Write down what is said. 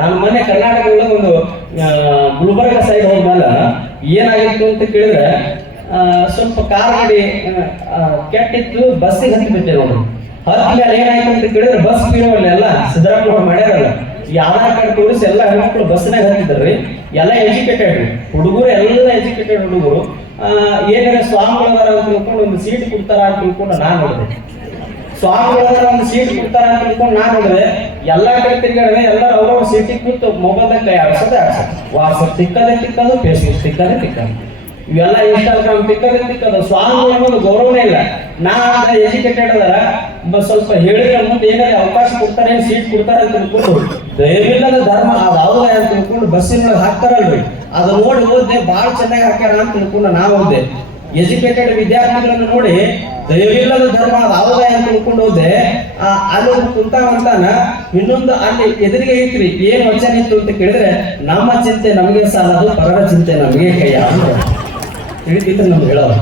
ನಾನು ಮೊನ್ನೆ ಕರ್ನಾಟಕದಿಂದ ಒಂದು ಗುಲ್ಬರ್ಗ ಸೈಡ್ ಹೋದ್ಮೇಲೆ ಏನಾಗಿತ್ತು ಅಂತ ಕೇಳಿದ್ರೆ ಸ್ವಲ್ಪ ಕಾರ್ ಗಾಡಿ ಕೆಟ್ಟಿತ್ತು ಬಸ್ಸಿಗೆ ಹತ್ತಿ ಬಿಟ್ಟೆ ನೋಡಿ. ಮೇಲೆ ಏನಾಯ್ತು ಅಂತ ಕೇಳಿದ್ರೆ ಬಸ್ ಬೀಳೋಲ್ಲ ಎಲ್ಲ ಸಿದ್ದರಾಮಯ್ಯ ಮಾಡ್ಯಾರಲ್ಲ. ಈ ಆಧಾರ್ ಕಾರ್ಡ್ ತೋರಿಸಿ ಎಲ್ಲ ಹೆಣ್ಮಕ್ಳು ಬಸ್ನಾಗ ಹತ್ತಿದ್ರಿ. ಎಲ್ಲ ಎಜುಕೇಟೆಡ್ ಹುಡುಗರು ಎಲ್ಲ ಎಜುಕೇಟೆಡ್ ಹುಡುಗರು. ಏನಾರ ಸ್ವಾಮಿಗಳದಾರ ಅಂತ ತಿಳ್ಕೊಂಡು ಒಂದು ಸೀಟ್ ಕೊಡ್ತಾರ ಅಂತ ತಿಳ್ಕೊಂಡು ನಾನು ನೋಡಿದೆ. ಸ್ವಾಮಿಗಳದಾರ ಒಂದು ಸೀಟ್ ಕೊಡ್ತಾರ ಅಂತ ತಿಳ್ಕೊಂಡು ನಾ ನೋಡಿದ್ರೆ ಎಲ್ಲ ಕಡೆ ತಿರ್ಗಾಡಿದ್ರೆ ಎಲ್ಲರೂ ಅವ್ರವ್ರ ಸೀಟಿಗೆ ಕೂತು ಮೊಬೈಲ್ದಾಗ ಕೈ ಆಡ್ಸೋದೇ ಆಡ್ಸೋದು. ವಾಟ್ಸಪ್ ತಿಕ್ಕದೆ ತಿಕ್ಕದು ಫೇಸ್ಬುಕ್ ತಿಕ್ಕದೆ ತಿಕ್ಕದು. ಇವೆಲ್ಲ ಇನ್ಸ್ಟಾಗ್ರಾಮ್ ತಿಕ್ಕದೆ ತಿಕ್ಕದು. ಸ್ವಾಮಿಗಳಿಗೊಂದು ಗೌರವನೇ ಇಲ್ಲ. ನಾ ಎಜುಕೇಟೆಡ್ ಅದರ ಸ್ವಲ್ಪ ಹೇಳಿದ್ರೆ ಮುಂದೆ ಏನಾದ್ರು ಅವಕಾಶ ಕೊಡ್ತಾರೆ ಸೀಟ್ ಕೊಡ್ತಾರೆ ಅಂತ ತಿಳ್ಕೊಂಡು, ದಯವಿಲ್ಲದ ಧರ್ಮ, ಅದು ಯಾವುದೇ ಅಂತ ತಿಳ್ಕೊಂಡು ಬಸ್ಸಿನೊಳಗೆ ಹಾಕ್ತಾರಲ್ರಿ. ಅದು ನೋಡಿ ಓದ್ದೆ ಭಾಳ ಚೆನ್ನಾಗಿ ಹಾಕ್ಯಾರ ಅಂತ ತಿಳ್ಕೊಂಡು ನಾವು ಓದ್ದೆ ಎಜುಕೇಟೆಡ್ ವಿದ್ಯಾರ್ಥಿಗಳನ್ನು ನೋಡಿ ದಯವಿಲ್ಲದ ಧರ್ಮ ಅದಾವದ ಅಂತ ತಿಳ್ಕೊಂಡು ಹೋದೆ ಆ, ಅಲ್ಲಿ ಕುಂತಾವಂತಾನ ಇನ್ನೊಂದು ಅಲ್ಲಿ ಎದುರಿಗೆ ಐತ್ರಿ ಏನ್ ವಚನ ಇತ್ತು ಅಂತ ಕೇಳಿದ್ರೆ ನಮ್ಮ ಚಿಂತೆ ನಮಗೆ ಸಾಲದು ಪರರ ಚಿಂತೆ ನಮಗೆ ಕೈಯ ಅಂತ ತಿಳಿದಿತ್ತು ನಮ್ಗೆ ಹೇಳೋದು.